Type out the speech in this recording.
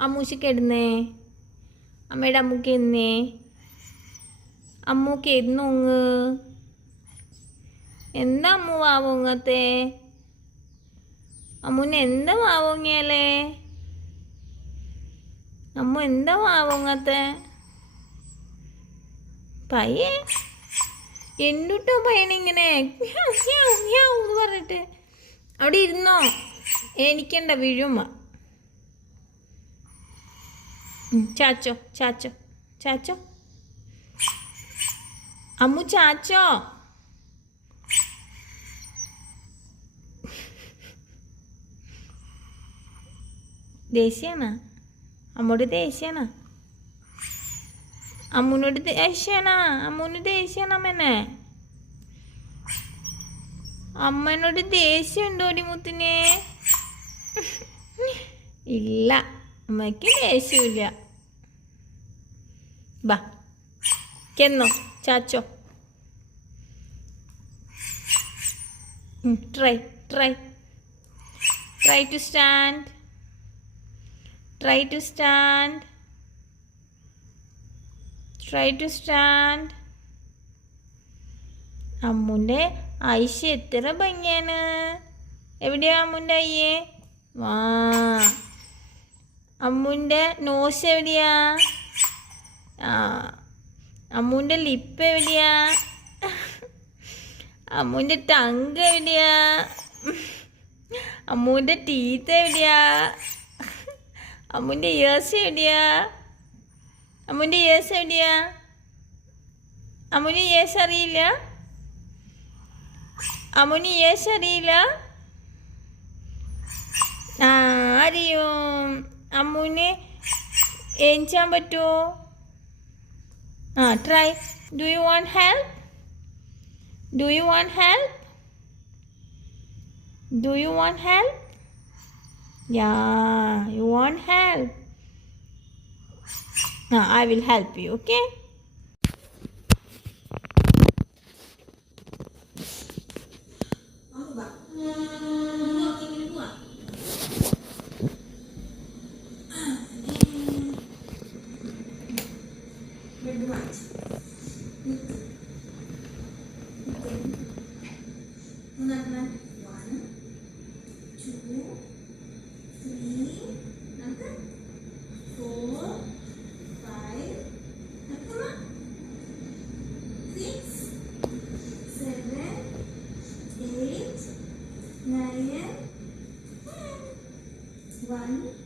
അമ്മൂശിക്ക് ഇടുന്നേ അമ്മയുടെ അമ്മൂക്ക് ഇരുന്നേ അമ്മൂക്ക് ഇരുന്നോങ്ങ് എന്താ അമ്മു വാവോങ്ങത്തെ അമ്മൂന് എന്താ വാവോങ്ങിയാലേ അമ്മു എന്താ വാവോങ്ങത്തെ പയ്യേ എന്നിട്ടോ പയ്യനിങ്ങനെ എന്ന് പറഞ്ഞിട്ട് അവിടെ ഇരുന്നോ എനിക്കണ്ട വീഴുമ്മ ചാച്ചോ ചാച്ചോ ചാച്ചോ അമ്മു ചാച്ചോ ദേഷ്യാണ് അമ്മോട് ദേഷ്യാണ് അമ്മൂനോട് ദേഷ്യാണ് അമ്മൂന് ദേഷ്യാണ് അമ്മനെ അമ്മനോട് ദേഷ്യം ഉണ്ടോടി മുത്തിനെ ഇല്ല അമ്മയ്ക്ക് ദേഷ്യമില്ല ബാ കെന്നോ ചാച്ചോ try try try to stand Try to stand. Try to stand. അമ്മുൻ്റെ ഐശ എത്ര ഭംഗിയാണ് എവിടെയാ അമ്മുൻ്റെ അയ്യേ വാ അമ്മുൻ്റെ നോസ് എവിടെയാ അമ്മുൻ്റെ ലിപ്പ് എവിടെയാ അമ്മുൻ്റെ ടങ്ക് എവിടെയാ അമ്മുൻ്റെ ടീത്ത് എവിടെയാ അമ്മുൻ്റെ ഇയേഴ്സ് എവിടെയാ അമ്മുൻ്റെ ഇയേഴ്സ് എവിടെയാ അമ്മുന് ഇയേഴ്സ് അറിയില്ല അമ്മുന് ഇയേഴ്സ് അറിയില്ല അറിയും അമ്മുന് എണിച്ചാൻ പറ്റുമോ try do you want help do you want help do you want help Yeah, you want help? I will help you, okay? One